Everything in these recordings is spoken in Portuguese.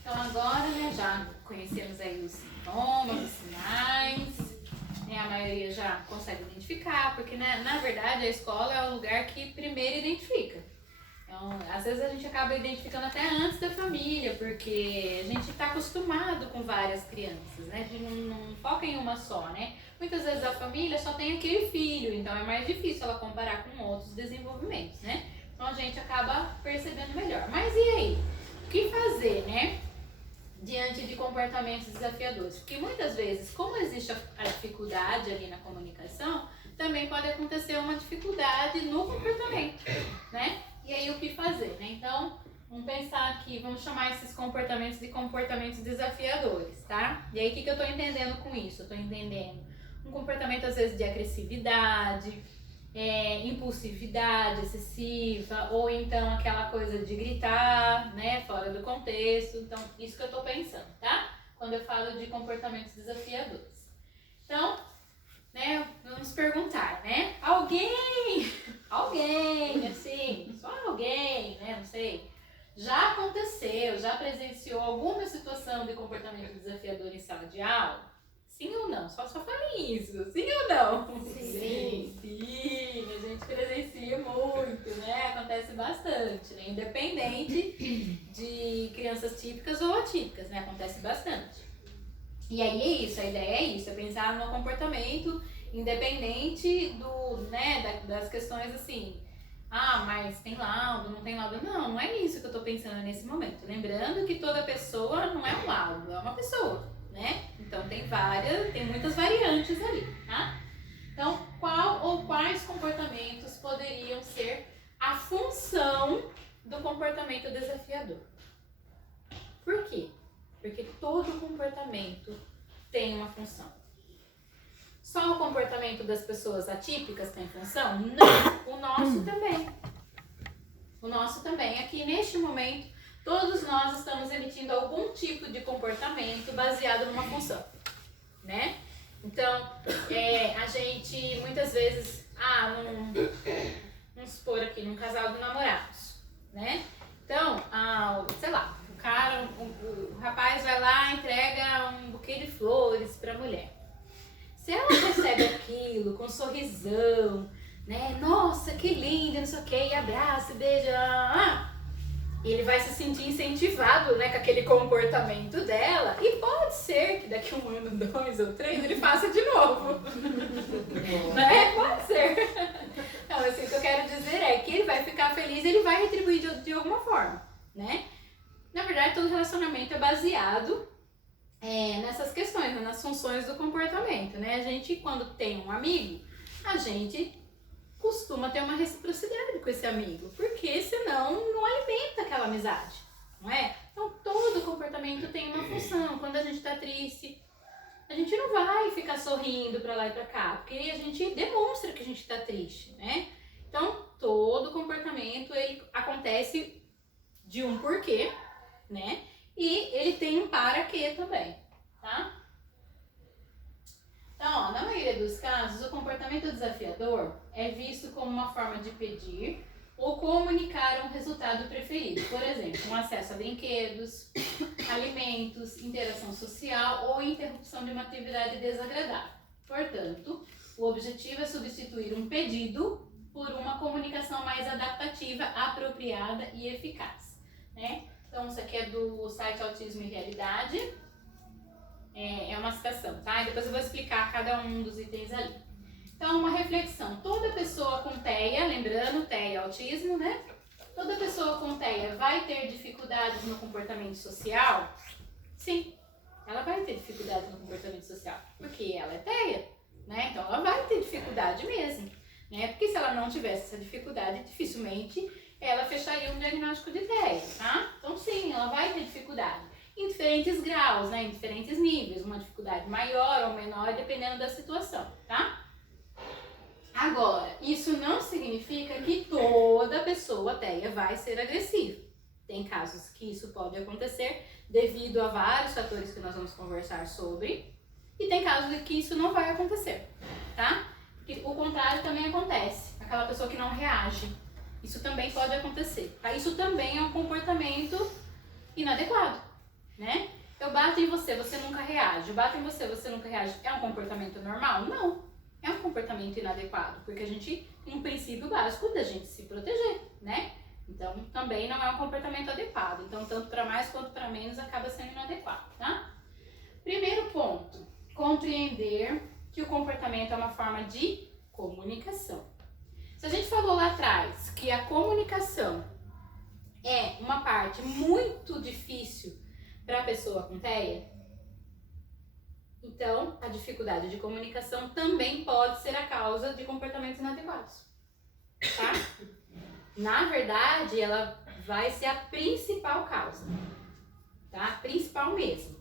Então agora, né, já conhecemos aí os sintomas, os sinais, né, a maioria já consegue identificar, porque né, na verdade a escola é o lugar que primeiro identifica. Então, às vezes a gente acaba identificando até antes da família, porque a gente está acostumado com várias crianças, né? A gente não foca em uma só, né? Muitas vezes a família só tem aquele filho, então é mais difícil ela comparar com outros desenvolvimentos, né? Então a gente acaba percebendo melhor. Mas e aí? O que fazer, né? Diante de comportamentos desafiadores? Porque muitas vezes, como existe a dificuldade ali na comunicação, também pode acontecer uma dificuldade no comportamento, né? E aí o que fazer, né? Então, vamos pensar aqui, vamos chamar esses comportamentos de comportamentos desafiadores, tá? E aí o que eu tô entendendo com isso? Eu tô entendendo um comportamento às vezes de agressividade, impulsividade excessiva, ou então aquela coisa de gritar, né, fora do contexto. Então, isso que eu tô pensando, tá? Quando eu falo de comportamentos desafiadores. Então, né, vamos perguntar, né? Alguém, assim, só alguém, né, não sei, já aconteceu, já presenciou alguma situação de comportamento desafiador em sala de aula? Sim ou não? Só falem isso, sim ou não? Sim. Sim, a gente presencia muito, né? Acontece bastante, né? Independente de crianças típicas ou atípicas, né? Acontece bastante. E aí é isso, a ideia é isso, é pensar no comportamento independente do, né, das questões assim, mas tem laudo, não tem laudo. Não é nisso que eu tô pensando nesse momento. Lembrando que toda pessoa não é um laudo, é uma pessoa, né? Então tem muitas variantes ali, tá? Então, qual ou quais comportamentos poderiam ser a função do comportamento desafiador? Por quê? Porque todo comportamento tem uma função. Só o comportamento das pessoas atípicas tem função? Não, o nosso também. O nosso também. Aqui neste momento, todos nós estamos emitindo algum tipo de comportamento baseado numa função, né? Então, a gente muitas vezes, vamos supor aqui, num casal de namorados, né? Então, sei lá, o rapaz vai lá e entrega um buquê de flores pra mulher. Se ela recebe aquilo com um sorrisão, né? Nossa, que lindo, não sei o que, e abraça, e beija, ele vai se sentir incentivado, né, com aquele comportamento dela, e pode ser que daqui 1 ano, 2 ou 3 ele faça de novo. Né? Pode ser. Então, assim, o que eu quero dizer é que ele vai ficar feliz e ele vai retribuir de alguma forma, né? Na verdade, todo relacionamento é baseado nessas questões, né, nas funções do comportamento, né? A gente, quando tem um amigo, a gente costuma ter uma reciprocidade com esse amigo, porque senão não alimenta aquela amizade, não é? Então todo comportamento tem uma função. Quando a gente tá triste, a gente não vai ficar sorrindo pra lá e pra cá, porque a gente demonstra que a gente tá triste, né? Então todo comportamento ele acontece de um porquê, né? E ele tem um para quê também, tá? Então, na maioria dos casos, o comportamento desafiador é visto como uma forma de pedir ou comunicar um resultado preferido. Por exemplo, um acesso a brinquedos, alimentos, interação social ou interrupção de uma atividade desagradável. Portanto, o objetivo é substituir um pedido por uma comunicação mais adaptativa, apropriada e eficaz, né? Então, isso aqui é do site Autismo e Realidade. É uma citação, tá? E depois eu vou explicar cada um dos itens ali. Então, uma reflexão. Toda pessoa com TEA, lembrando, TEA é autismo, né? Toda pessoa com TEA vai ter dificuldades no comportamento social? Sim, ela vai ter dificuldade no comportamento social, porque ela é TEA, né? Então, ela vai ter dificuldade mesmo, né? Porque se ela não tivesse essa dificuldade, dificilmente ela fecharia um diagnóstico de TEA, tá? Então, sim, ela vai ter dificuldade. Em diferentes graus, né? Em diferentes níveis, uma dificuldade maior ou menor, dependendo da situação, tá? Agora, isso não significa que toda pessoa TEA vai ser agressiva. Tem casos que isso pode acontecer devido a vários fatores que nós vamos conversar sobre, e tem casos em que isso não vai acontecer, tá? Porque o contrário também acontece, aquela pessoa que não reage. Isso também pode acontecer, tá? Isso também é um comportamento inadequado, né? Eu bato em você, você nunca reage. Eu bato em você, você nunca reage. É um comportamento normal? Não. É um comportamento inadequado, porque a gente tem um princípio básico da gente se proteger, né? Então, também não é um comportamento adequado. Então, tanto para mais quanto para menos acaba sendo inadequado, tá? Primeiro ponto, compreender que o comportamento é uma forma de comunicação. Se a gente falou lá atrás que a comunicação é uma parte muito difícil para a pessoa com TEA, então a dificuldade de comunicação também pode ser a causa de comportamentos inadequados, tá? Na verdade, ela vai ser a principal causa, tá? Principal mesmo.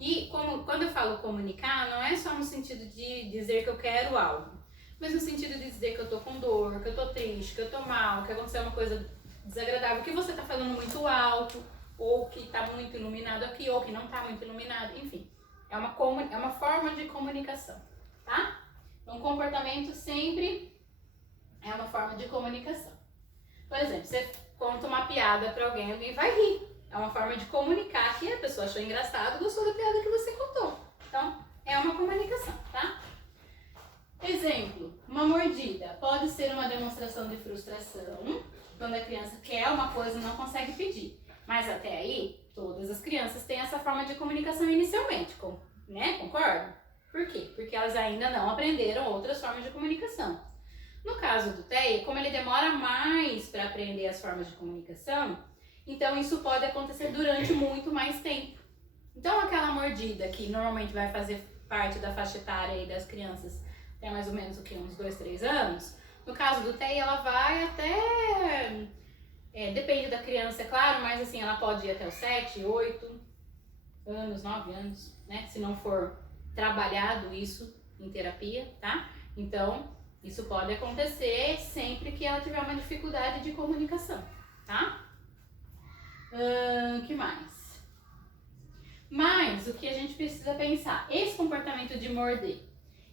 E quando eu falo comunicar, não é só no sentido de dizer que eu quero algo, mas no sentido de dizer que eu tô com dor, que eu tô triste, que eu tô mal, que aconteceu uma coisa desagradável, que você tá falando muito alto, ou que tá muito iluminado aqui, ou que não tá muito iluminado, enfim. É uma forma de comunicação, tá? Então, comportamento sempre é uma forma de comunicação. Por exemplo, você conta uma piada pra alguém, alguém vai rir. É uma forma de comunicar que a pessoa achou engraçado, gostou da piada que você contou. Então, é uma comunicação, tá? Exemplo, uma mordida pode ser uma demonstração de frustração, quando a criança quer uma coisa e não consegue pedir. Mas até aí, todas as crianças têm essa forma de comunicação inicialmente, né? Concorda? Por quê? Porque elas ainda não aprenderam outras formas de comunicação. No caso do TEA, como ele demora mais para aprender as formas de comunicação, então isso pode acontecer durante muito mais tempo. Então aquela mordida que normalmente vai fazer parte da faixa etária aí das crianças, tem mais ou menos o que, uns 2, 3 anos, no caso do TEA ela vai até, depende da criança, é claro, mas assim, ela pode ir até os 7, 8 anos, 9 anos, né? Se não for trabalhado isso em terapia, tá? Então, isso pode acontecer sempre que ela tiver uma dificuldade de comunicação, tá? Que mais? Mas o que a gente precisa pensar, esse comportamento de morder,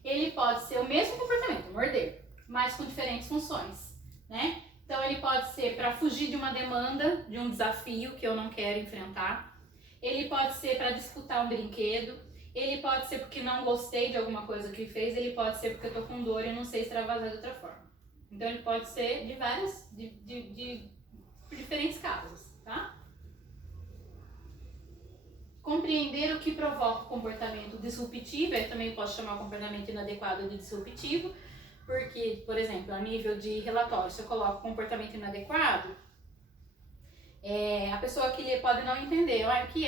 ele pode ser o mesmo comportamento, morder, mas com diferentes funções, né? Então ele pode ser para fugir de uma demanda, de um desafio que eu não quero enfrentar. Ele pode ser para disputar um brinquedo. Ele pode ser porque não gostei de alguma coisa que fez. Ele pode ser porque eu tô com dor e não sei extravasar de outra forma. Então ele pode ser de várias, de diferentes causas, tá? Compreender o que provoca o comportamento disruptivo, eu também posso chamar o comportamento inadequado de disruptivo, porque, por exemplo, a nível de relatório, se eu coloco comportamento inadequado, a pessoa que pode não entender, o que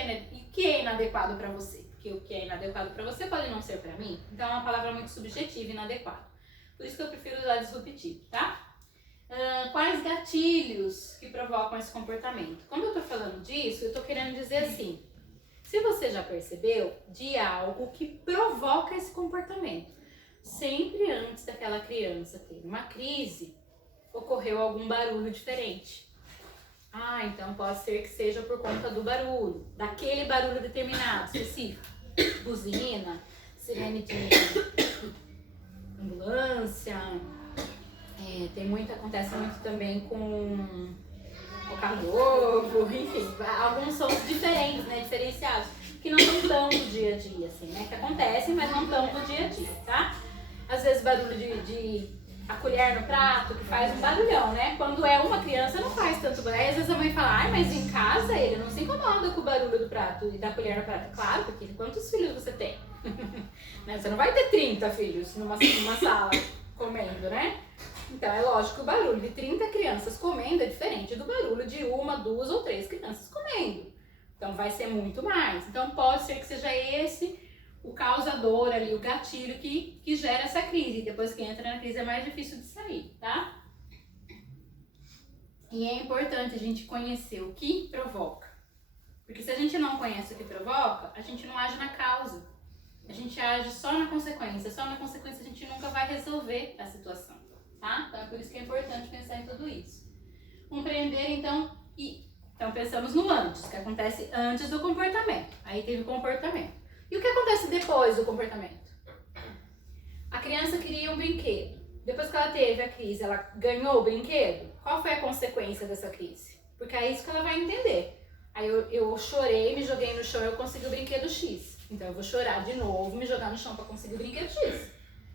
é inadequado para você? Porque o que é inadequado para você pode não ser para mim, então é uma palavra muito subjetiva, inadequado. Por isso que eu prefiro usar disruptivo, tá? Quais gatilhos que provocam esse comportamento? Quando eu tô falando disso, eu tô querendo dizer assim, se você já percebeu de algo que provoca esse comportamento, sempre antes daquela criança ter uma crise, ocorreu algum barulho diferente. Então pode ser que seja por conta do barulho, daquele barulho determinado, específico. Buzina, sirene de ambulância, acontece muito também com o carro do ovo, enfim, alguns sons diferentes, né, diferenciados, que não são tão do dia a dia, assim, né, que acontecem, mas não tão do dia a dia, tá? Às vezes barulho de a colher no prato, que faz um barulhão, né? Quando é uma criança não faz tanto barulho. Aí às vezes a mãe fala, mas em casa ele não se incomoda com o barulho do prato e da colher no prato. Claro, porque quantos filhos você tem? Né? Você não vai ter 30 filhos numa sala comendo, né? Então é lógico que o barulho de 30 crianças comendo é diferente do barulho de 1, 2 ou 3 crianças comendo. Então vai ser muito mais. Então pode ser que seja esse o causador ali, o gatilho que gera essa crise. Depois que entra na crise é mais difícil de sair, tá? E é importante a gente conhecer o que provoca. Porque se a gente não conhece o que provoca, a gente não age na causa. A gente age só na consequência. Só na consequência a gente nunca vai resolver a situação, tá? Então é por isso que é importante pensar em tudo isso. Compreender, então pensamos no antes, que acontece antes do comportamento. Aí teve o comportamento. E o que acontece depois do comportamento? A criança queria um brinquedo. Depois que ela teve a crise, ela ganhou o brinquedo? Qual foi a consequência dessa crise? Porque é isso que ela vai entender. Aí eu chorei, me joguei no chão e eu consegui o brinquedo X. Então eu vou chorar de novo, me jogar no chão pra conseguir o brinquedo X.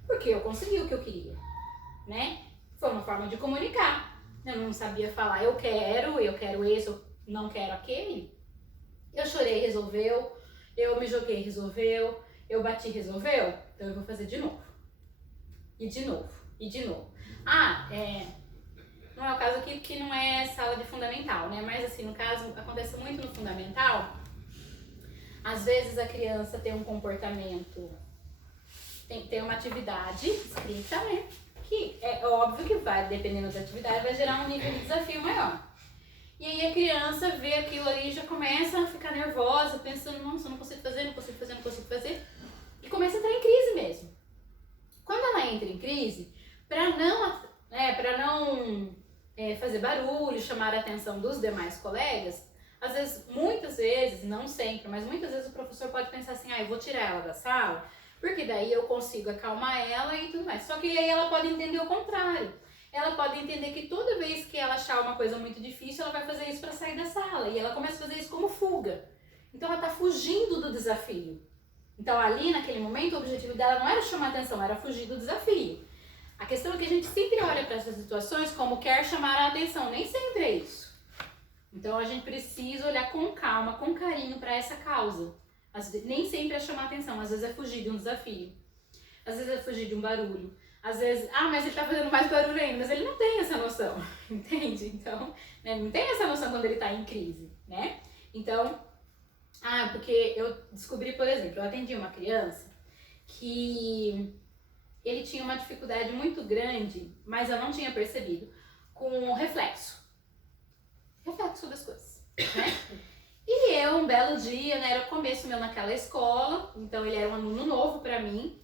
Porque eu consegui o que eu queria, né? Foi uma forma de comunicar. Eu não sabia falar eu quero esse, eu não quero aquele. Eu chorei, resolveu. Eu me joguei, resolveu. Eu bati, resolveu. Então eu vou fazer de novo. E de novo. E de novo. Não é o caso aqui que não é sala de fundamental, né? Mas assim, no caso, acontece muito no fundamental. Às vezes a criança tem um comportamento, tem uma atividade escrita, né? Que é óbvio que vai, dependendo da atividade, vai gerar um nível de desafio maior. E aí a criança vê aquilo ali e já começa a ficar nervosa, pensando, nossa, eu não consigo fazer, não consigo fazer, não consigo fazer. E começa a entrar em crise mesmo. Quando ela entra em crise, para não fazer barulho, chamar a atenção dos demais colegas, às vezes, muitas vezes, não sempre, mas muitas vezes o professor pode pensar assim, eu vou tirar ela da sala, porque daí eu consigo acalmar ela e tudo mais. Só que aí ela pode entender o contrário. Ela pode entender que toda vez que ela achar uma coisa muito difícil, ela vai fazer isso para sair da sala. E ela começa a fazer isso como fuga. Então ela está fugindo do desafio. Então ali, naquele momento, o objetivo dela não era chamar atenção, era fugir do desafio. A questão é que a gente sempre olha para essas situações como quer chamar a atenção. Nem sempre é isso. Então a gente precisa olhar com calma, com carinho para essa causa. Nem sempre é chamar atenção, às vezes é fugir de um desafio. Às vezes é fugir de um barulho. Às vezes, mas ele tá fazendo mais barulho ainda, mas ele não tem essa noção, entende? Então, né, não tem essa noção quando ele tá em crise, né? Então, porque eu descobri, por exemplo, eu atendi uma criança que ele tinha uma dificuldade muito grande, mas eu não tinha percebido, com reflexo das coisas, né? E eu, um belo dia, né, era o começo meu naquela escola, então ele era um aluno novo pra mim.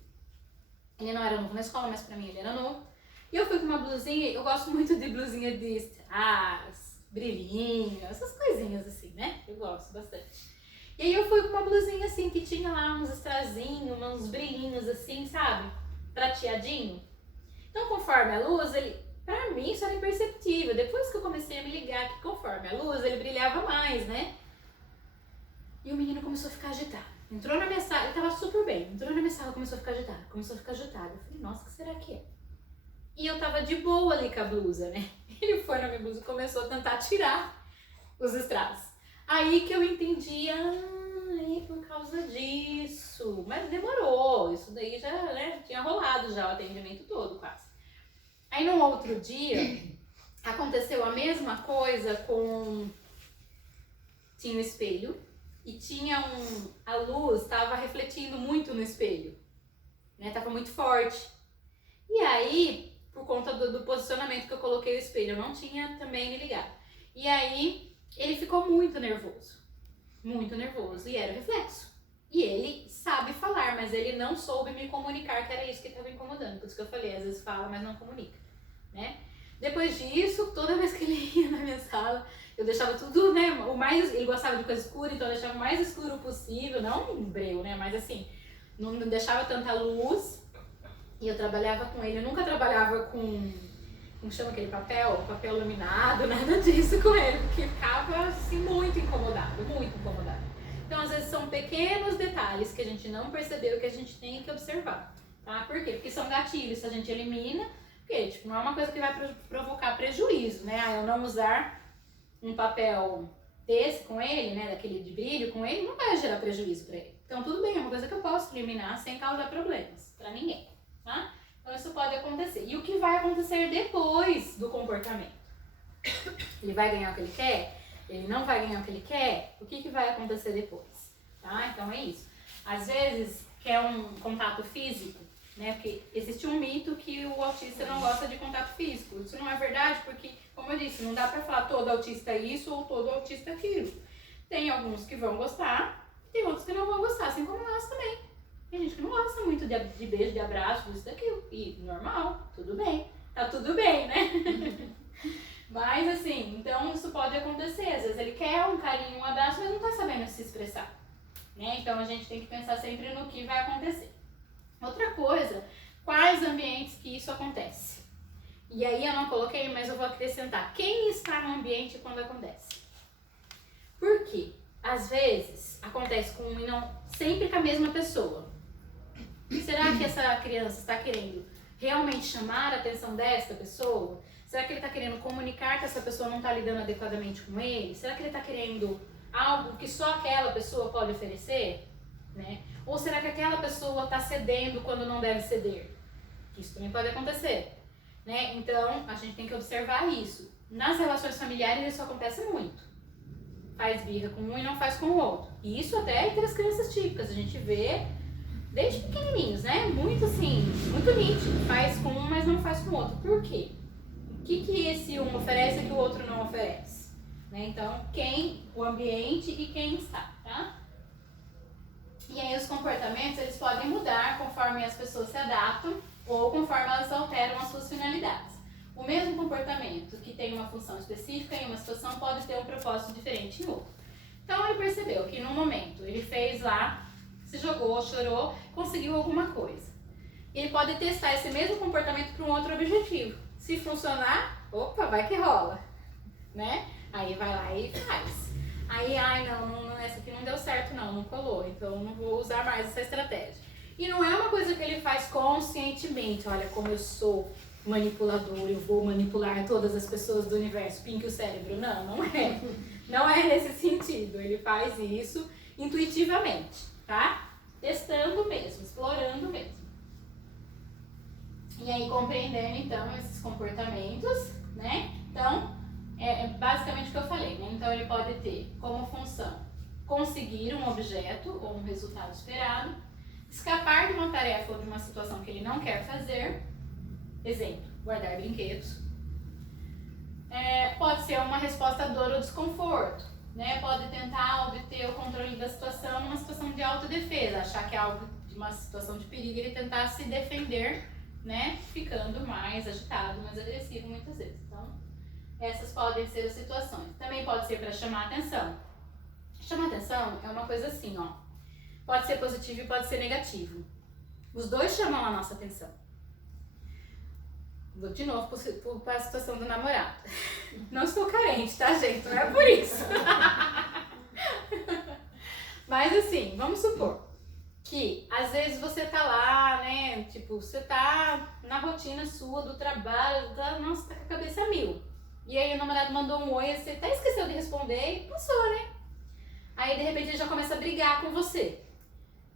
Ele não era novo na escola, mas pra mim ele era novo. E eu fui com uma blusinha, eu gosto muito de blusinha de strass, brilhinho, essas coisinhas assim, né? Eu gosto bastante. E aí eu fui com uma blusinha assim, que tinha lá uns strazinhos, uns brilhinhos assim, sabe? Prateadinho. Então, conforme a luz, pra mim isso era imperceptível. Depois que eu comecei a me ligar que conforme a luz, ele brilhava mais, né? E o menino começou a ficar agitado. Entrou na minha sala, ele tava super bem. Entrou na minha sala, começou a ficar agitado. Eu falei, nossa, o que será que é? E eu tava de boa ali com a blusa, né? Ele foi na minha blusa e começou a tentar tirar os strass. Aí que eu entendi, é por causa disso. Mas demorou, isso daí já, né, tinha rolado já o atendimento todo, quase. Aí no outro dia, aconteceu a mesma coisa com... Tinha um espelho. E tinha a luz estava refletindo muito no espelho, né? Tava muito forte. E aí, por conta do posicionamento que eu coloquei o espelho, eu não tinha também me ligado. E aí, ele ficou muito nervoso, e era reflexo. E ele sabe falar, mas ele não soube me comunicar que era isso que estava incomodando. Por isso que eu falei, às vezes fala, mas não comunica, né? Depois disso, toda vez que ele ia na minha sala, eu deixava tudo, né, ele gostava de coisa escura, então eu deixava o mais escuro possível, não um breu, né, mas assim, não deixava tanta luz, e eu trabalhava com ele, eu nunca trabalhava com, como chama aquele papel laminado, nada disso com ele, porque ficava, assim, muito incomodado. Então, às vezes, são pequenos detalhes que a gente não percebeu que a gente tem que observar, tá? Por quê? Porque são gatilhos, se a gente elimina, porque, tipo, não é uma coisa que vai provocar prejuízo, né, eu não usar um papel desse com ele, né, daquele de brilho com ele, não vai gerar prejuízo para ele. Então tudo bem, é uma coisa que eu posso eliminar sem causar problemas para ninguém, tá? Então isso pode acontecer. E o que vai acontecer depois do comportamento? Ele vai ganhar o que ele quer? Ele não vai ganhar o que ele quer? O que vai acontecer depois? Tá? Então é isso. Às vezes quer um contato físico, né? Porque existe um mito que o autista não gosta de contato físico. Isso não é verdade, porque, como eu disse, não dá pra falar todo autista é isso ou todo autista é aquilo. Tem alguns que vão gostar, tem outros que não vão gostar, assim como nós também. Tem gente que não gosta muito de beijo, de abraço, disso, daquilo. E normal, tudo bem. Tá tudo bem, né? Mas assim, então isso pode acontecer. Às vezes ele quer um carinho, um abraço, mas não tá sabendo se expressar, né? Então a gente tem que pensar sempre no que vai acontecer. Outra coisa, quais ambientes que isso acontece? E aí eu não coloquei, mas eu vou acrescentar. Quem está no ambiente quando acontece? Por quê? Às vezes acontece com um e não sempre com a mesma pessoa. Será que essa criança está querendo realmente chamar a atenção desta pessoa? Será que ele está querendo comunicar que essa pessoa não está lidando adequadamente com ele? Será que ele está querendo algo que só aquela pessoa pode oferecer? Né? Ou será que aquela pessoa está cedendo quando não deve ceder? Isso também pode acontecer. Né? Então, a gente tem que observar isso. Nas relações familiares isso acontece muito. Faz birra com um e não faz com o outro. E isso até entre as crianças típicas. A gente vê desde pequenininhos, né? Muito assim, muito nítido. Faz com um, mas não faz com o outro. Por quê? O que esse um oferece que o outro não oferece? Né? Então, o ambiente e quem está, tá? E aí os comportamentos, eles podem mudar conforme as pessoas se adaptam ou conforme elas alteram as suas finalidades. O mesmo comportamento que tem uma função específica em uma situação pode ter um propósito diferente em outra. Então ele percebeu que no momento ele fez lá, se jogou, chorou, conseguiu alguma coisa. Ele pode testar esse mesmo comportamento para um outro objetivo. Se funcionar, opa, vai que rola, né? Aí vai lá e faz. Aí, não, essa aqui não deu certo não colou, então não vou usar mais essa estratégia. E não é uma coisa que ele faz conscientemente, olha como eu sou manipulador, eu vou manipular todas as pessoas do universo, pinque o cérebro. Não é. Não é nesse sentido, ele faz isso intuitivamente, tá? Testando mesmo, explorando mesmo. E aí compreendendo então esses comportamentos, né? Então, é basicamente o que eu falei, né? Então ele pode ter como função conseguir um objeto ou um resultado esperado, escapar de uma tarefa ou de uma situação que ele não quer fazer, exemplo, guardar brinquedos. Pode ser uma resposta à dor ou desconforto, né? Pode tentar obter o controle da situação numa situação de autodefesa, achar que é algo de uma situação de perigo e ele tentar se defender, né? Ficando mais agitado, mais agressivo muitas vezes. Então, essas podem ser as situações. Também pode ser para chamar atenção. Chamar atenção é uma coisa assim, ó. Pode ser positivo e pode ser negativo. Os dois chamam a nossa atenção. Vou de novo para a situação do namorado. Não estou carente, tá, gente? Não é por isso. Mas assim, vamos supor que às vezes você tá lá, né? Tipo, você tá na rotina sua do trabalho, nossa, tá com a cabeça a mil. E aí o namorado mandou um oi, você até esqueceu de responder e passou, né? Aí de repente ele já começa a brigar com você.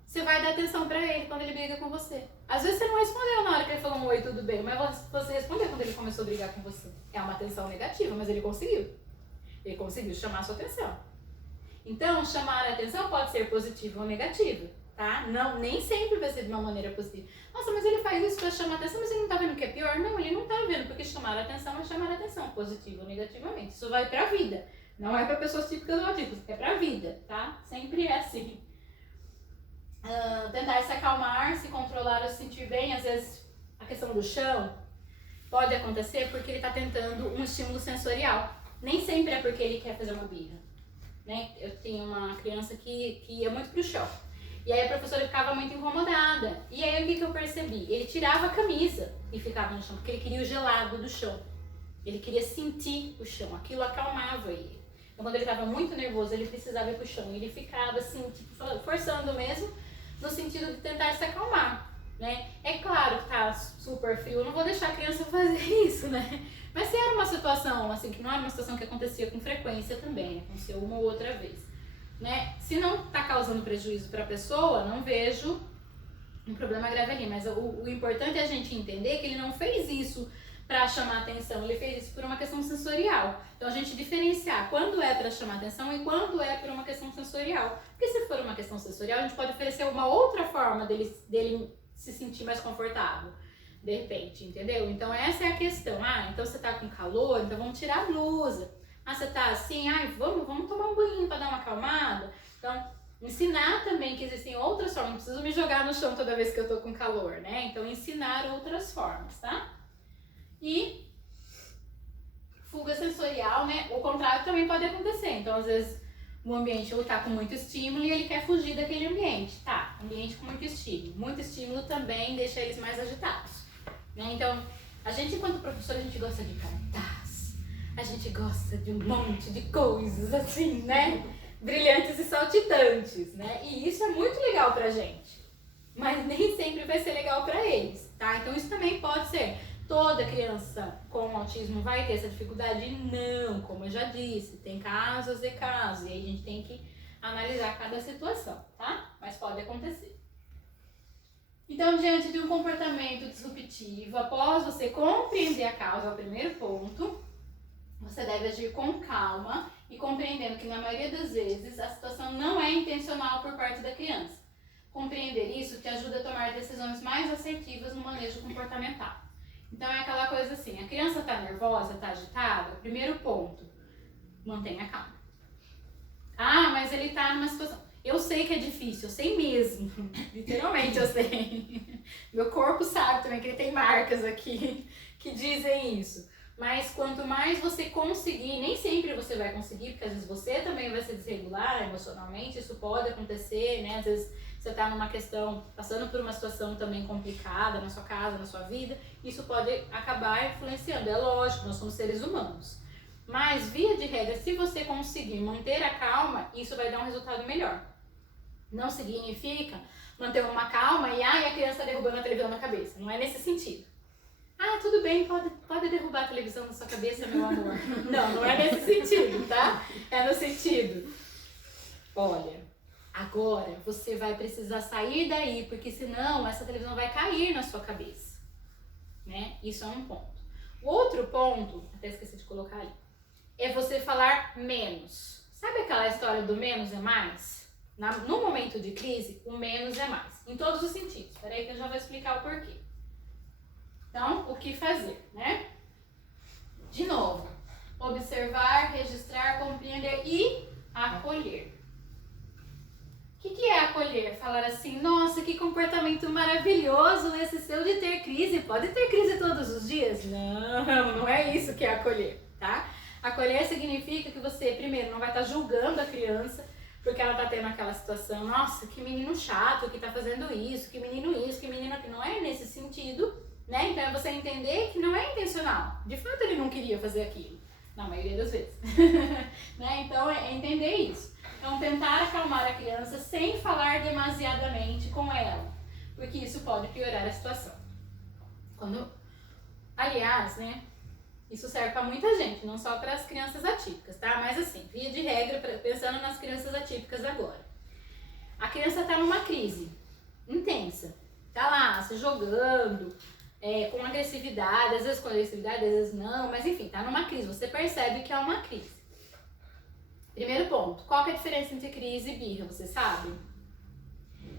Você vai dar atenção pra ele quando ele briga com você. Às vezes você não respondeu na hora que ele falou um oi, tudo bem, mas você respondeu quando ele começou a brigar com você. É uma atenção negativa, mas ele conseguiu. Ele conseguiu chamar a sua atenção. Então, chamar a atenção pode ser positivo ou negativo, tá? Não, nem sempre vai ser de uma maneira positiva. Nossa, mas ele faz isso pra chamar a atenção, mas ele não tá vendo que é pior? Não, ele não tá vendo, porque chamar a atenção é chamar a atenção, positivo ou negativamente. Isso vai pra vida. Não é pra pessoas típicas ou atípicas, é pra vida, tá? Sempre é assim. Tentar se acalmar, se controlar ou se sentir bem. Às vezes a questão do chão pode acontecer porque ele está tentando um estímulo sensorial. Nem sempre é porque ele quer fazer uma birra, né? Eu tinha uma criança que ia muito pro chão. E aí a professora ficava muito incomodada. E aí o que eu percebi? Ele tirava a camisa e ficava no chão, porque ele queria o gelado do chão. Ele queria sentir o chão, aquilo acalmava ele. Então quando ele estava muito nervoso, ele precisava ir pro chão. E ele ficava assim, tipo, forçando mesmo, no sentido de tentar se acalmar, né? É claro que tá super frio, eu não vou deixar a criança fazer isso, né? Mas se era uma situação, assim, que não era uma situação que acontecia com frequência também, né? Aconteceu uma ou outra vez, né? Se não tá causando prejuízo para a pessoa, não vejo um problema grave ali, mas o importante é a gente entender que ele não fez isso para chamar atenção, ele fez isso por uma questão sensorial. Então a gente diferenciar quando é para chamar atenção e quando é por uma questão sensorial. Porque se for uma questão sensorial, a gente pode oferecer uma outra forma dele se sentir mais confortável, de repente, entendeu? Então essa é a questão. Então você tá com calor, então vamos tirar a blusa. Você tá assim, vamos tomar um banho para dar uma acalmada. Então, ensinar também que existem outras formas, não preciso me jogar no chão toda vez que eu tô com calor, né? Então ensinar outras formas, tá? E fuga sensorial, né? O contrário também pode acontecer. Então, às vezes, o ambiente ou tá com muito estímulo e ele quer fugir daquele ambiente. Tá, ambiente com muito estímulo. Muito estímulo também deixa eles mais agitados, né? Então, a gente, enquanto professor, a gente gosta de cartaz. a gente gosta de um monte de coisas assim, né? Brilhantes e saltitantes, né? E isso é muito legal pra gente. Mas nem sempre vai ser legal pra eles, tá? Então isso também pode ser. Toda criança com autismo vai ter essa dificuldade? Não, como eu já disse, tem casos e casos. E aí a gente tem que analisar cada situação, tá? Mas pode acontecer. Então, diante de um comportamento disruptivo, após você compreender a causa, é o primeiro ponto, você deve agir com calma e compreendendo que na maioria das vezes a situação não é intencional por parte da criança. Compreender isso te ajuda a tomar decisões mais assertivas no manejo comportamental. Então é aquela coisa assim, a criança está nervosa, está agitada, primeiro ponto, mantenha calma. Ah, mas ele está numa situação... Eu sei que é difícil, eu sei mesmo, literalmente eu sei. Meu corpo sabe também que ele tem marcas aqui que dizem isso. Mas quanto mais você conseguir, nem sempre você vai conseguir, porque às vezes você também vai se desregular emocionalmente, isso pode acontecer, né? Às vezes você está numa questão, passando por uma situação também complicada na sua casa, na sua vida, isso pode acabar influenciando. É lógico, nós somos seres humanos. Mas, via de regra, se você conseguir manter a calma, isso vai dar um resultado melhor. Não significa manter uma calma e a criança está derrubando a televisão na cabeça. Não é nesse sentido. Ah, tudo bem, pode derrubar a televisão na sua cabeça, meu amor. Não é nesse sentido, tá? É no sentido, olha, agora você vai precisar sair daí, porque senão essa televisão vai cair na sua cabeça, né? Isso é um ponto. O outro ponto, até esqueci de colocar ali, é você falar menos. Sabe aquela história do menos é mais? No momento de crise, o menos é mais, em todos os sentidos. Espera aí que eu já vou explicar o porquê. Então, o que fazer, né? De novo, observar, registrar, compreender e acolher. O que é acolher? Falar assim, nossa, que comportamento maravilhoso esse seu de ter crise. Pode ter crise todos os dias? Não é isso que é acolher, tá? Acolher significa que você, primeiro, não vai estar julgando a criança porque ela tá tendo aquela situação, nossa, que menino chato que tá fazendo isso, que menino isso, que menino aquilo. Não é nesse sentido, né? Então é você entender que não é intencional. De fato ele não queria fazer aquilo, na maioria das vezes. Né? Então é entender isso. Então tentar acalmar a criança sem falar demasiadamente com ela, porque isso pode piorar a situação. Aliás, né? Isso serve para muita gente, não só para as crianças atípicas, tá? Mas assim, via de regra, pensando nas crianças atípicas agora. A criança tá numa crise intensa, tá lá se jogando, com agressividade, às vezes com agressividade, às vezes não, mas enfim, tá numa crise, você percebe que é uma crise. Primeiro ponto, qual que é a diferença entre crise e birra, você sabe?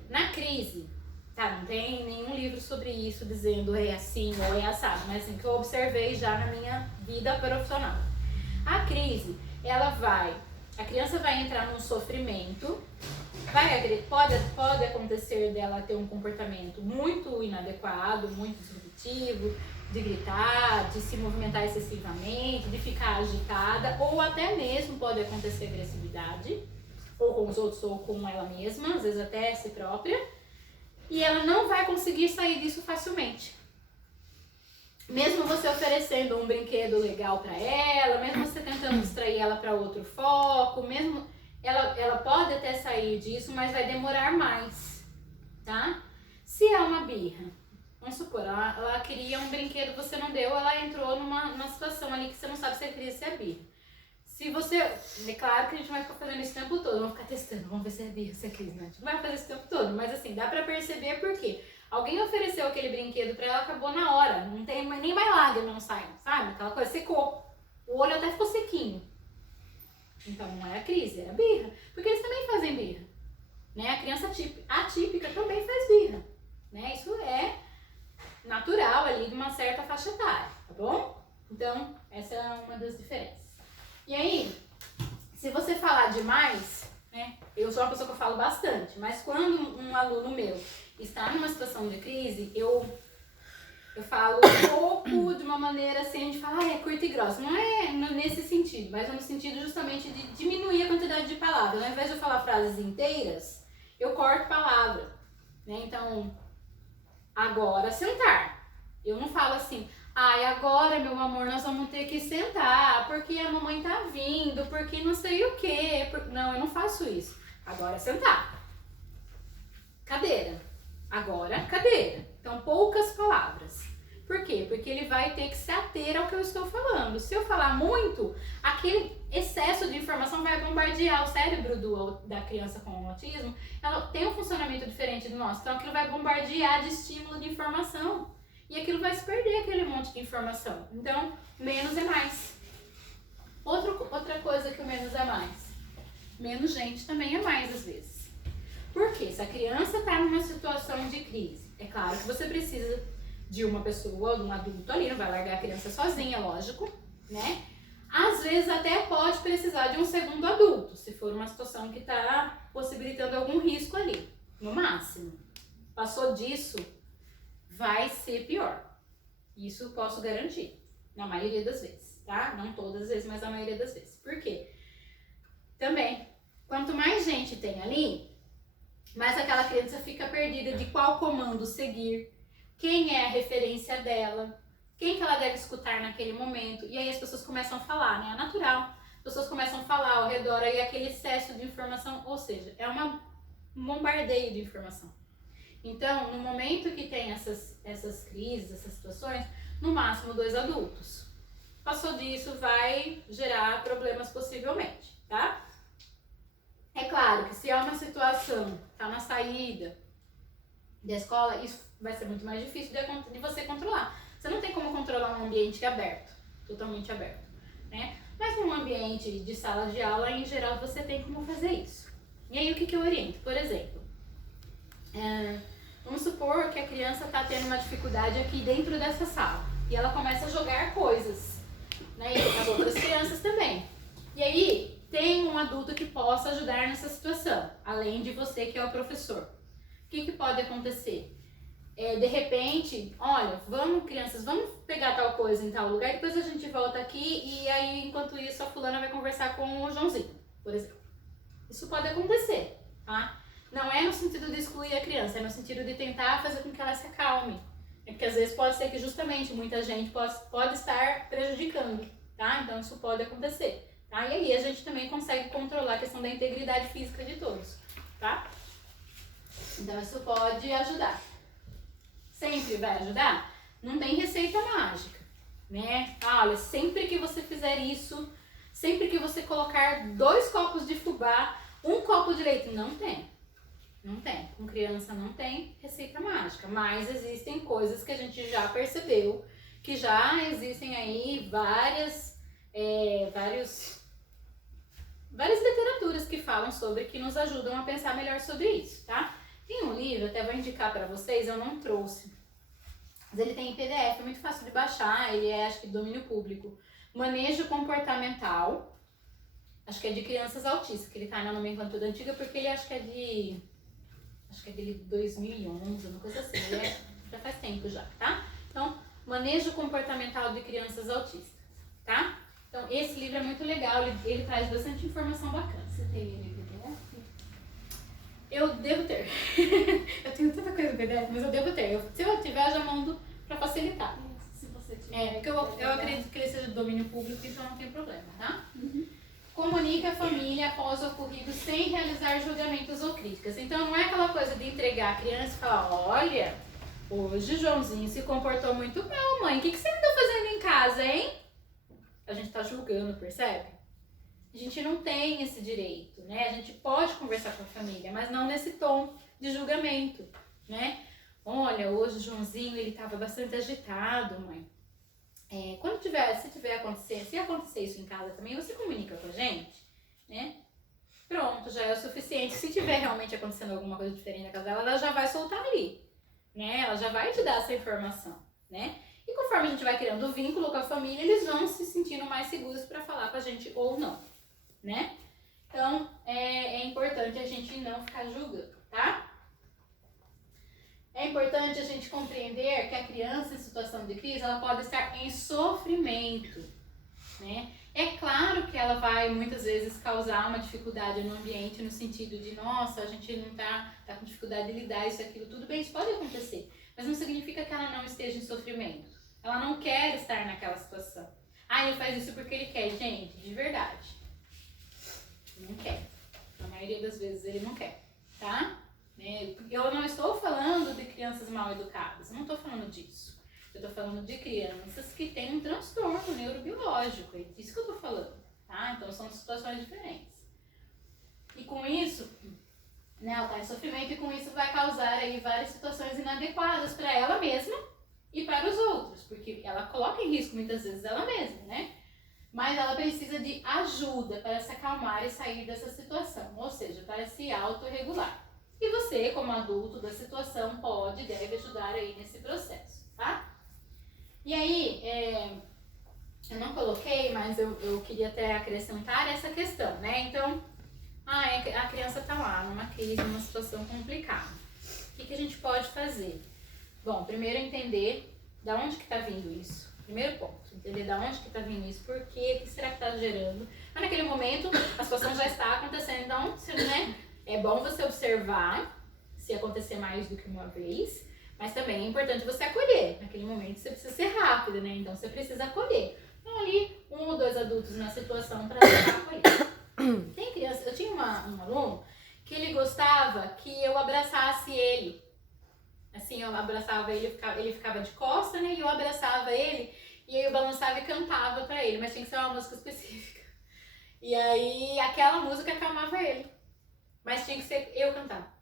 Na crise, tá, não tem nenhum livro sobre isso dizendo é assim ou é assado, mas assim que eu observei já na minha vida profissional. A crise, a criança vai entrar num sofrimento, pode acontecer dela ter um comportamento muito inadequado, muito disruptivo, de gritar, de se movimentar excessivamente, de ficar agitada, ou até mesmo pode acontecer agressividade, ou com os outros ou com ela mesma, às vezes até si própria. E ela não vai conseguir sair disso facilmente. Mesmo você oferecendo um brinquedo legal para ela, mesmo você tentando distrair ela para outro foco, mesmo ela pode até sair disso, mas vai demorar mais, tá? Se é uma birra, vamos supor, ela queria um brinquedo, você não deu, ela entrou numa situação ali que você não sabe se ela queria ser a birra. Se você, é claro que a gente vai ficar fazendo isso o tempo todo, vamos ficar testando, vamos ver se é birra, se é crise, né? A gente não vai fazer isso o tempo todo, mas assim, dá pra perceber por quê. Alguém ofereceu aquele brinquedo pra ela, acabou na hora, não tem nem mais lágrima, não sai, sabe? Aquela coisa secou, o olho até ficou sequinho. Então não era crise, era birra, porque eles também fazem birra, né? A criança atípica também faz birra, né? Isso é natural ali de uma certa faixa etária, tá bom? Então, essa é uma das diferenças. E aí, se você falar demais, né, eu sou uma pessoa que eu falo bastante, mas quando um aluno meu está numa situação de crise, eu falo um pouco de uma maneira assim, a gente fala, é curta e grossa. Não é nesse sentido, mas é no sentido justamente de diminuir a quantidade de palavras. Ao invés de eu falar frases inteiras, eu corto palavra, né? Então, agora sentar. Eu não falo assim, Ai, agora, meu amor, nós vamos ter que sentar, porque a mamãe tá vindo, porque não sei o quê. Não, eu não faço isso. Agora é sentar. Cadeira. Agora, cadeira. Então, poucas palavras. Por quê? Porque ele vai ter que se ater ao que eu estou falando. Se eu falar muito, aquele excesso de informação vai bombardear o cérebro da criança com autismo. Ela tem um funcionamento diferente do nosso, então aquilo vai bombardear de estímulo de informação. E aquilo vai se perder, aquele monte de informação. Então, menos é mais. Outra coisa que o menos é mais. Menos gente também é mais às vezes. Por quê? Se a criança está numa situação de crise, é claro que você precisa de uma pessoa, de um adulto ali, não vai largar a criança sozinha, lógico, né? Às vezes até pode precisar de um segundo adulto, se for uma situação que está possibilitando algum risco ali, no máximo. Passou disso, vai ser pior. Isso eu posso garantir, na maioria das vezes, tá? Não todas as vezes, mas na maioria das vezes. Por quê? Também, quanto mais gente tem ali, mais aquela criança fica perdida de qual comando seguir, quem é a referência dela, quem que ela deve escutar naquele momento. E aí as pessoas começam a falar, né? É natural. As pessoas começam a falar ao redor aí aquele excesso de informação, ou seja, é um bombardeio de informação. Então, no momento que tem essas crises, essas situações, no máximo 2 adultos. Passou disso, vai gerar problemas possivelmente, tá? É claro que se é uma situação, tá na saída da escola, isso vai ser muito mais difícil de você controlar. Você não tem como controlar um ambiente aberto, totalmente aberto, né? Mas num ambiente de sala de aula, em geral, você tem como fazer isso. E aí, o que eu oriento? Por exemplo, vamos supor que a criança está tendo uma dificuldade aqui dentro dessa sala e ela começa a jogar coisas, né? E as outras crianças também. E aí, tem um adulto que possa ajudar nessa situação, além de você que é o professor. O que pode acontecer? De repente, olha, vamos crianças, vamos pegar tal coisa em tal lugar, depois a gente volta aqui e aí enquanto isso a fulana vai conversar com o Joãozinho, por exemplo. Isso pode acontecer, tá? Não é no sentido de excluir a criança, é no sentido de tentar fazer com que ela se acalme. Porque às vezes pode ser que justamente muita gente pode estar prejudicando, tá? Então isso pode acontecer, tá? E aí a gente também consegue controlar a questão da integridade física de todos, tá? Então isso pode ajudar. Sempre vai ajudar? Não tem receita mágica, né? Olha, sempre que você fizer isso, sempre que você colocar 2 copos de fubá, 1 copo de leite, não tem. Não tem. Com criança não tem receita mágica, mas existem coisas que a gente já percebeu, que já existem aí várias literaturas que falam sobre, que nos ajudam a pensar melhor sobre isso, tá? Tem um livro, até vou indicar para vocês, eu não trouxe, mas ele tem em PDF, é muito fácil de baixar, ele é, acho que, de domínio público. Manejo Comportamental, acho que é de crianças autistas, que ele tá na nomenclatura antiga, porque ele acho que é de 2011, uma coisa assim, já faz tempo já, tá? Então, Manejo Comportamental de Crianças Autistas, tá? Então, esse livro é muito legal, ele traz bastante informação bacana. Você tem ele em PDF? Eu devo ter. Eu tenho tanta coisa no PDF, mas eu devo ter. Se eu tiver, eu já mando pra facilitar. Se você tiver. Porque eu acredito que ele seja de domínio público, então não tem problema, tá? Uhum. Comunique a família após o ocorrido sem realizar julgamentos ou críticas. Então não é aquela coisa de entregar a criança e falar, olha, hoje o Joãozinho se comportou muito mal, mãe. O que você anda fazendo em casa, hein? A gente tá julgando, percebe? A gente não tem esse direito, né? A gente pode conversar com a família, mas não nesse tom de julgamento, né? Olha, hoje o Joãozinho, ele tava bastante agitado, mãe. Se acontecer isso em casa também, você comunica com a gente, né? Pronto, já é o suficiente. Se tiver realmente acontecendo alguma coisa diferente na casa dela, ela já vai soltar ali, né? Ela já vai te dar essa informação, né? E conforme a gente vai criando vínculo com a família, eles vão se sentindo mais seguros para falar com a gente ou não, né? Então, é importante a gente não ficar julgando, tá? É importante a gente compreender que a criança em situação de crise, ela pode estar em sofrimento, né? É claro que ela vai muitas vezes causar uma dificuldade no ambiente, no sentido de, nossa, a gente não tá com dificuldade de lidar isso e aquilo, tudo bem, isso pode acontecer, mas não significa que ela não esteja em sofrimento. Ela não quer estar naquela situação. Ah, ele faz isso porque ele quer. Gente, de verdade. Não quer. Na maioria das vezes ele não quer, tá? Eu não estou falando de crianças mal educadas. Eu não estou falando disso. Eu estou falando de crianças que têm um transtorno neurobiológico. É disso que eu estou falando, tá? Então são situações diferentes. E com isso, né, ela está em sofrimento e com isso vai causar aí várias situações inadequadas para ela mesma e para os outros, porque ela coloca em risco muitas vezes ela mesma, né? Mas ela precisa de ajuda para se acalmar e sair dessa situação, ou seja, para se autorregular. E você, como adulto da situação, pode e deve ajudar aí nesse processo, tá? E aí, eu não coloquei, mas eu queria até acrescentar essa questão, né? Então, a criança tá lá numa crise, numa situação complicada. O que a gente pode fazer? Bom, primeiro entender da onde que tá vindo isso. Primeiro ponto, entender da onde que tá vindo isso, por quê, o que será que tá gerando. Mas naquele momento, a situação já está acontecendo, então, né, é bom você observar se acontecer mais do que uma vez, mas também é importante você acolher. Naquele momento você precisa ser rápido, né, então você precisa acolher. Então ali, 1 ou 2 adultos na situação para acolher. Tem criança, eu tinha um aluno que ele gostava que eu abraçasse ele. Assim, eu abraçava ele ficava de costa, né? E eu abraçava ele, e aí eu balançava e cantava pra ele, mas tinha que ser uma música específica. E aí, aquela música acalmava ele. Mas tinha que ser eu cantar.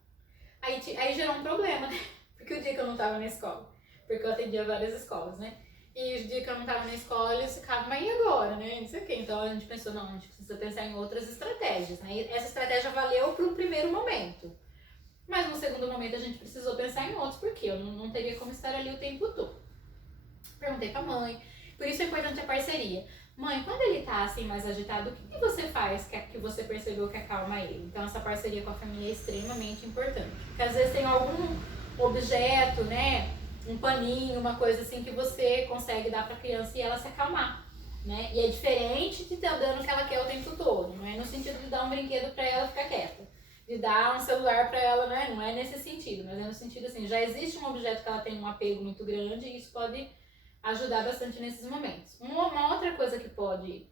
Aí gerou um problema, né? Porque o dia que eu não tava na escola, porque eu atendia várias escolas, né? E o dia que eu não tava na escola, eles ficavam, mas e agora, né? Não sei o quê. Então a gente pensou, não, a gente precisa pensar em outras estratégias, né? E essa estratégia valeu para um primeiro momento. Mas no segundo momento a gente precisou pensar em outros, porque eu não teria como estar ali o tempo todo. Perguntei pra mãe, por isso é importante a parceria. Mãe, quando ele tá assim mais agitado, o que você faz que você percebeu que acalma ele? Então essa parceria com a família é extremamente importante. Porque às vezes tem algum objeto, né, um paninho, uma coisa assim que você consegue dar pra criança e ela se acalmar, né? E é diferente de estar dando o que ela quer o tempo todo, não é no sentido de dar um brinquedo pra ela ficar quieta. De dar um celular pra ela, né? Não é nesse sentido, mas é no sentido assim, já existe um objeto que ela tem um apego muito grande e isso pode ajudar bastante nesses momentos. Uma outra coisa que pode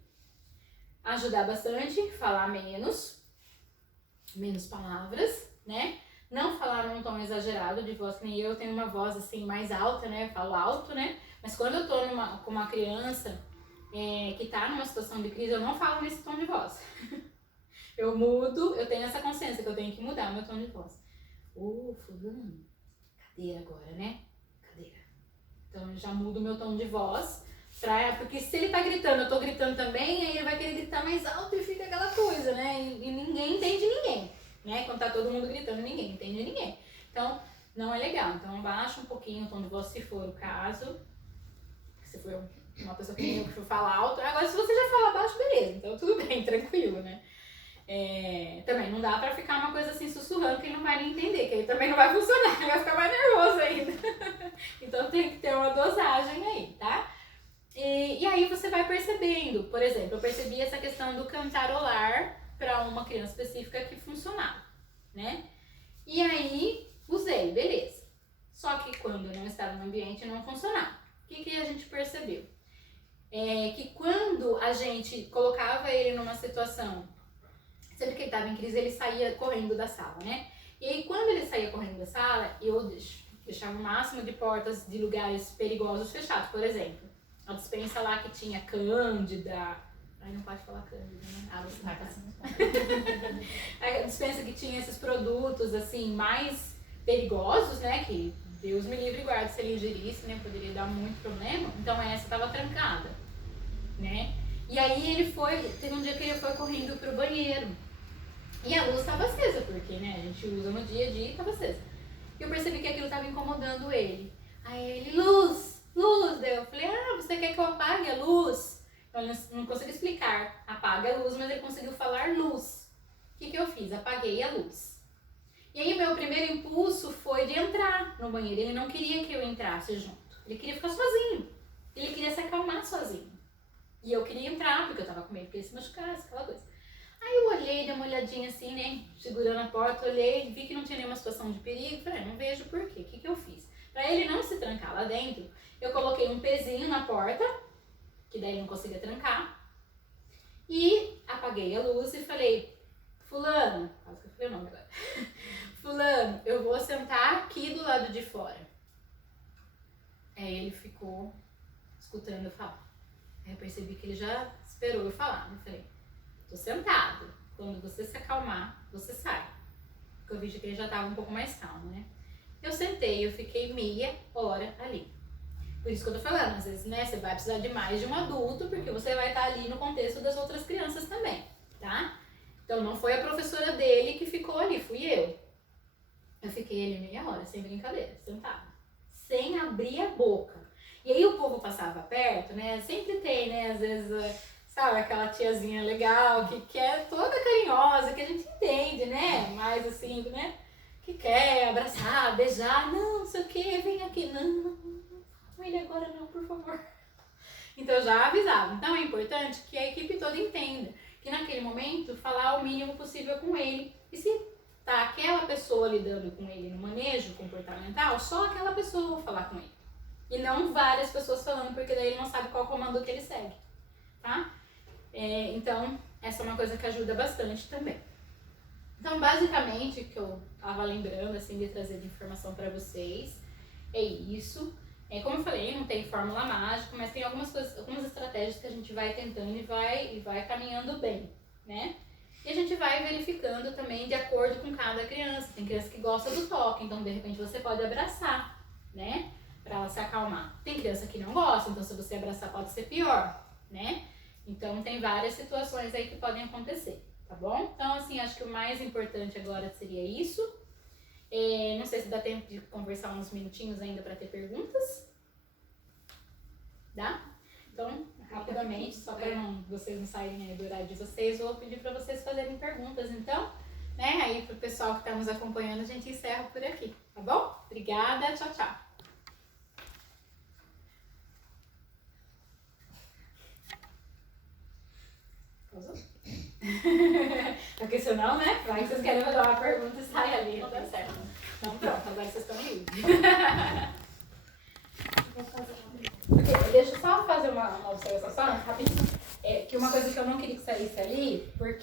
ajudar bastante, falar menos palavras, né? Não falar num tom exagerado de voz, que nem eu tenho uma voz assim mais alta, né? Eu falo alto, né? Mas quando eu tô com uma criança que tá numa situação de crise, eu não falo nesse tom de voz. Eu mudo, eu tenho essa consciência que eu tenho que mudar o meu tom de voz. Fulano, cadeira agora, né? Cadeira. Então eu já mudo o meu tom de voz, porque se ele tá gritando, eu tô gritando também, aí ele vai querer gritar mais alto e fica aquela coisa, né? E ninguém entende ninguém, né? Quando tá todo mundo gritando, ninguém entende ninguém. Então, não é legal. Então, abaixa um pouquinho o tom de voz, se for o caso. Se for uma pessoa que nem eu que for falar alto. Agora, se você já fala baixo, beleza. Então, tudo bem, tranquilo, né? Também não dá pra ficar uma coisa assim sussurrando que ele não vai nem entender, que aí também não vai funcionar, ele vai ficar mais nervoso ainda. Então tem que ter uma dosagem aí, tá? E aí você vai percebendo, por exemplo, eu percebi essa questão do cantarolar pra uma criança específica que funcionava, né? E aí usei, beleza. Só que quando eu não estava no ambiente não funcionava. O que a gente percebeu? Que quando a gente colocava ele numa situação, sempre que ele estava em crise, ele saía correndo da sala, né? E aí, quando ele saía correndo da sala, eu deixava o máximo de portas de lugares perigosos fechados. Por exemplo, a despensa lá que tinha cândida... Ai, não pode falar cândida, né? Ah, você tá assim. A despensa que tinha esses produtos, assim, mais perigosos, né? Que Deus me livre e guarde se ele ingerisse, né? Poderia dar muito problema. Então, essa estava trancada, né? E aí, teve um dia que ele foi correndo pro banheiro. E a luz estava acesa, porque, né, a gente usa no dia a dia e estava acesa. E eu percebi que aquilo estava incomodando ele. Aí ele, luz! Daí eu falei, você quer que eu apague a luz? Eu não consegui explicar, apaga a luz, mas ele conseguiu falar luz. O que eu fiz? Apaguei a luz. E aí o meu primeiro impulso foi de entrar no banheiro. Ele não queria que eu entrasse junto. Ele queria ficar sozinho. Ele queria se acalmar sozinho. E eu queria entrar, porque eu tava com medo que ele se machucasse, aquela coisa. Aí eu olhei, dei uma olhadinha assim, né, segurando a porta, olhei, vi que não tinha nenhuma situação de perigo, falei, não vejo por quê, o que eu fiz? Pra ele não se trancar lá dentro, eu coloquei um pezinho na porta, que daí não conseguia trancar, e apaguei a luz e falei, fulano, quase que eu falei o nome agora, fulano, eu vou sentar aqui do lado de fora. Aí ele ficou escutando eu falar. Aí eu percebi que ele já esperou eu falar. Eu falei, tô sentado. Quando você se acalmar, você sai. Porque eu vi que ele já tava um pouco mais calmo, né? Eu sentei, eu fiquei meia hora ali. Por isso que eu tô falando, às vezes, né, você vai precisar de mais de um adulto, porque você vai estar ali no contexto das outras crianças também, tá? Então não foi a professora dele que ficou ali, fui eu. Eu fiquei ali meia hora, sem brincadeira, sentada, sem abrir a boca. E aí o povo passava perto, né? Sempre tem, né? Às vezes, sabe, aquela tiazinha legal que é toda carinhosa, que a gente entende, né? Mais assim, né? Que quer abraçar, beijar, não sei o que, vem aqui, não, com ele agora não, por favor. Então eu já avisava. Então é importante que a equipe toda entenda que naquele momento falar o mínimo possível com ele. E se tá aquela pessoa lidando com ele no manejo comportamental, só aquela pessoa vai falar com ele. E não várias pessoas falando, porque daí ele não sabe qual comando que ele segue, tá? Então, essa é uma coisa que ajuda bastante também. Então, basicamente, o que eu tava lembrando, assim, de trazer de informação para vocês, é isso. Como eu falei, não tem fórmula mágica, mas tem algumas coisas, algumas estratégias que a gente vai tentando e vai caminhando bem, né? E a gente vai verificando também de acordo com cada criança. Tem criança que gosta do toque, então de repente você pode abraçar, né? Pra ela se acalmar. Tem criança que não gosta, então se você abraçar pode ser pior, né? Então tem várias situações aí que podem acontecer, tá bom? Então assim, acho que o mais importante agora seria isso. Não sei se dá tempo de conversar uns minutinhos ainda para ter perguntas. Dá? Então, rapidamente, só para vocês não saírem aí do horário de vocês, vou pedir para vocês fazerem perguntas, então, né? Aí pro pessoal que está nos acompanhando, a gente encerra por aqui, tá bom? Obrigada, tchau, tchau. Porque senão, né? Vai que vocês querem fazer uma pergunta e sai ali, não dá certo. Então pronto, agora vocês estão livres. Okay, deixa eu só fazer uma observação rapidinho. Que uma coisa que eu não queria que saísse ali, porque